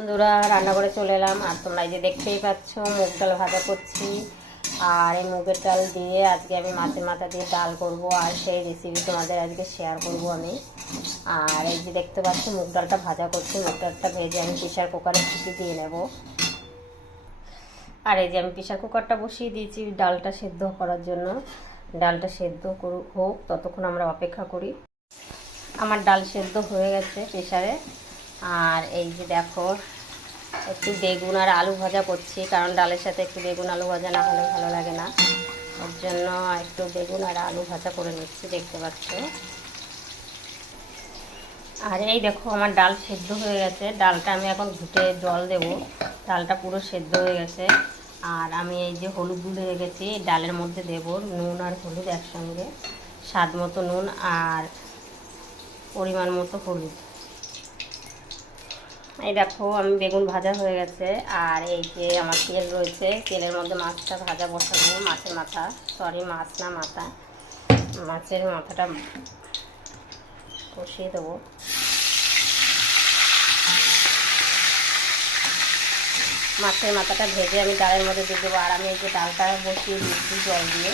বন্ধুরা রান্না করে চলে এলাম। আর তোমরা এই যে দেখতেই পাচ্ছ মুগ ডাল ভাজা করছি। আর এই মুগের ডাল দিয়ে আজকে আমি মাছের মাথা দিয়ে ডাল করব, আর সেই রেসিপি তোমাদের আজকে শেয়ার করব আমি। আর এই যে দেখতে পাচ্ছ মুগ ডালটা ভাজা করছি। মুগ ডালটা ভেজে আমি প্রেশার কুকারে সিটি দিয়ে নেব। আর এই যে আমি প্রেশার কুকারটা বসিয়ে দিয়েছি ডালটা সেদ্ধ করার জন্য। ডালটা সেদ্ধ হোক, ততক্ষণ আমরা অপেক্ষা করি। আমার ডাল সেদ্ধ হয়ে গেছে প্রেশারে। আর এই যে দেখো একটু বেগুন আর আলু ভাজা করছি, কারণ ডালের সাথে একটু বেগুন আলু ভাজা না হলে ভালো লাগে না। ওর জন্য একটু বেগুন আর আলু ভাজা করে নিচ্ছি, দেখতে পাচ্ছ। আর এই দেখো আমার ডাল সেদ্ধ হয়ে গেছে। ডালটা আমি এখন ঘুটে জল দেব। ডালটা পুরো সেদ্ধ হয়ে গেছে। আর আমি এই যে হলুদ গুলে রেখেছি ডালের মধ্যে দেব, নুন আর হলুদ একসঙ্গে, স্বাদ মতো নুন আর পরিমাণ মতো হলুদ। এই দেখো আমি বেগুন ভাজা হয়ে গেছে। আর এই যে আমার তেল রয়েছে, তেলের মধ্যে মাছটা ভাজা বসাবো। মাছের মাথা, সরি মাছ না মাথা, মাছের মাথাটা কষিয়ে দেবো। মাছের মাথাটা ভেজে আমি ডালের মধ্যে দিয়ে দেবো। আর আমি এই যে ডালটা বসিয়ে দিচ্ছি জল দিয়ে।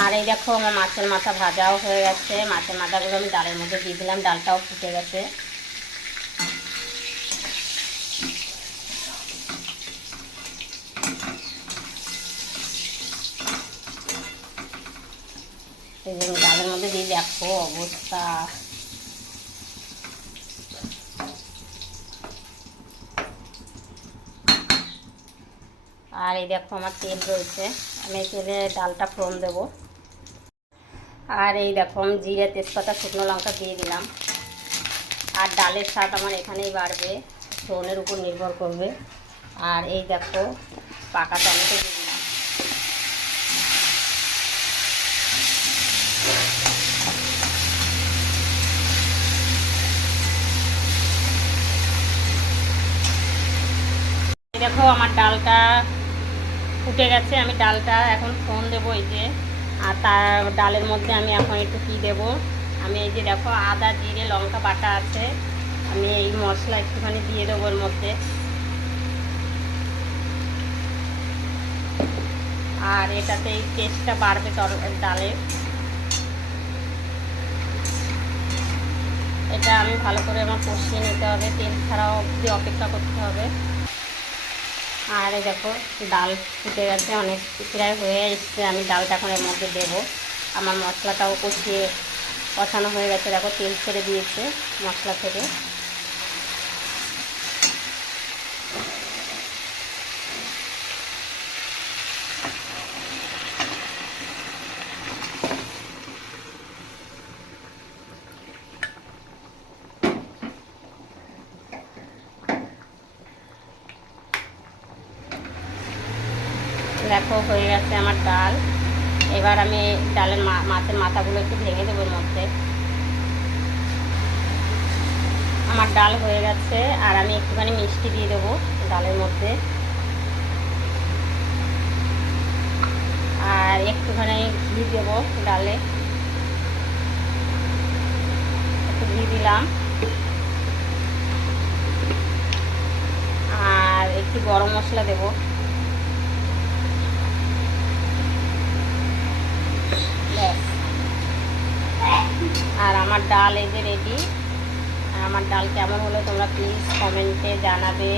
আর এই দেখো আমার মাছের মাথা ভাজাও হয়ে গেছে। মাছের মাথাগুলো আমি ডালের মধ্যে দিয়ে দিলাম। ডালটাও ফুটে গেছে। এই যে ডালের মধ্যে দিয়ে দেখো অবস্থা। আর এই দেখো আমার তেল রয়েছে, আমি তেলে ডালটা ফোড়ন দেব। আর এই দেখো আমি জিরে, তেজপাতা, শুকনো লঙ্কা দিয়ে দিলাম। আর ডালের স্বাদ আমার এখানেই বাড়বে, ফোড়নের উপর নির্ভর করবে। আর এই দেখো পাকা টমেটো দিয়ে দিলাম। দেখো আমার ডালটা ফুটে গেছে। আমি ডালটা এখন ফোড়ন দেবো এই যে। আর তার ডালের মধ্যে আমি এখন একটু কী দেবো, আমি এই যে দেখো আদা, জিরে, লঙ্কা বাটা আছে, আমি এই মশলা একটুখানি দিয়ে দেবো এর মধ্যে। আর এটাতে এই টেস্টটা বাড়বে ডালের। এটা আমি ভালো করে আমার কষিয়ে নিতে হবে, তেল ছাড়াও অবধি অপেক্ষা করতে হবে। আর এই দেখো ডাল ফুটে গেছে, অনেক প্রায় হয়ে এসছে। আমি ডালটা এখন এর মধ্যে দেবো। আমার মশলাটাও কষানো হয়ে গেছে। দেখো তেল ছেড়ে দিয়েছে মশলা থেকে। দেখো হয়ে গেছে আমার ডাল। এবার আমি ডালের মাছের মাথাগুলো একটু ভেঙে দেবো এর মধ্যে। আমার ডাল হয়ে গেছে। আর আমি একটুখানি মিষ্টি দিয়ে দেবো ডালের মধ্যে। আর একটুখানি ঘি দেবো ডালে, একটু ঘি দিলাম। আর একটু গরম মশলা দেবো। আর আমার ডাল এই যে রেডি। আমার ডাল কেমন হলো তোমরা প্লিজ কমেন্টে জানাবে।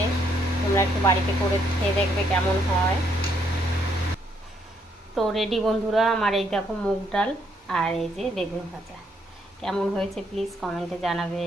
তোমরা একটু বাড়িতে করে খেয়ে দেখবে কেমন হয়। তো রেডি বন্ধুরা আমার এই দেখো মুগ ডাল আর এই যে বেগুন ভাজা। কেমন হয়েছে প্লিজ কমেন্টে জানাবে।